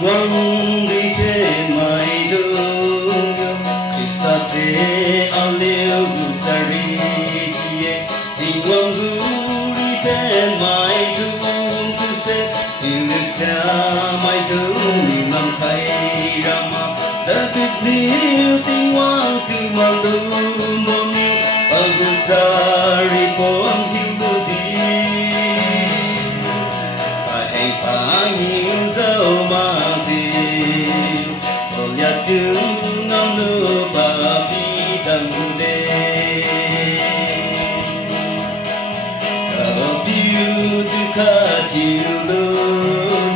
quăng đi khe mai đường Krista se aleu sari kie tình quăng đi khe mai đường tu se ilista mai đường ni nam khai rama ta biết điều tình quăng từ mang đường mong yêu agusari pon chiu gì hay pa nhiều dấu mà gì ôi ya tu ngắm nửa ba bi đằng đê ở biu tu kha chiu lơ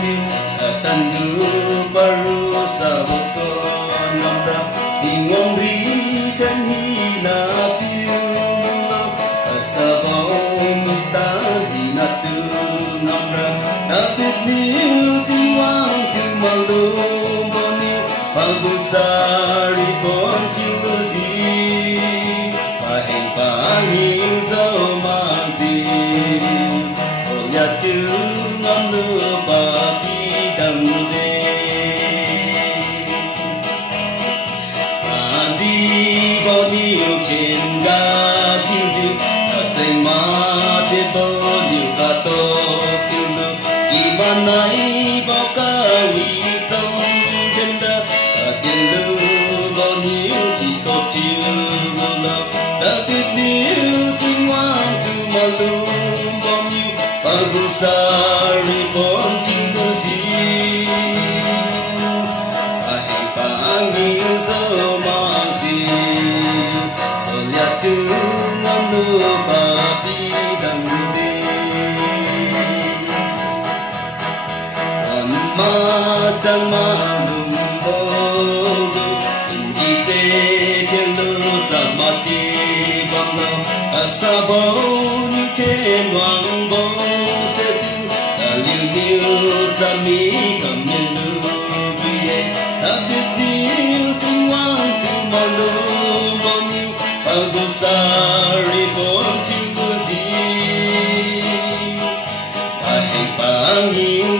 gì sa tan du baru sa bo so nam da tình ngom ri kan hi na piu lo sa bo ta di na tu nam ra na biết níu tình quang từ mang đô bao nhiêu Agusari con chiu gì và hành ba nhiều dấu mà gì ôi ya tu ngắm nửa ba bi đằng đê gì bao nhiêu trên ga chiu gì ta say ma thế bao nhiêu ta to chiu lu kỳ ban này bao ca huy sông chân đất tiền lưu bao nhiêu thì có chiu lo ta biết níu tình ngoan từ mà lưu bao nhiêu Agusari con chiu gì hay ba nhiều dấu mà gì ôi ya tu ngắm nửa ba bi đằng đê ma sang ma num bo di se thiên lu sa ma ti bang lo sa bo như ke loang bo se tu liu liu sa mi cầm nhân lu bi ta biết điều tình ngoan từ mà lu bao nhiêu Agusari con chiu gì hay ba nhiều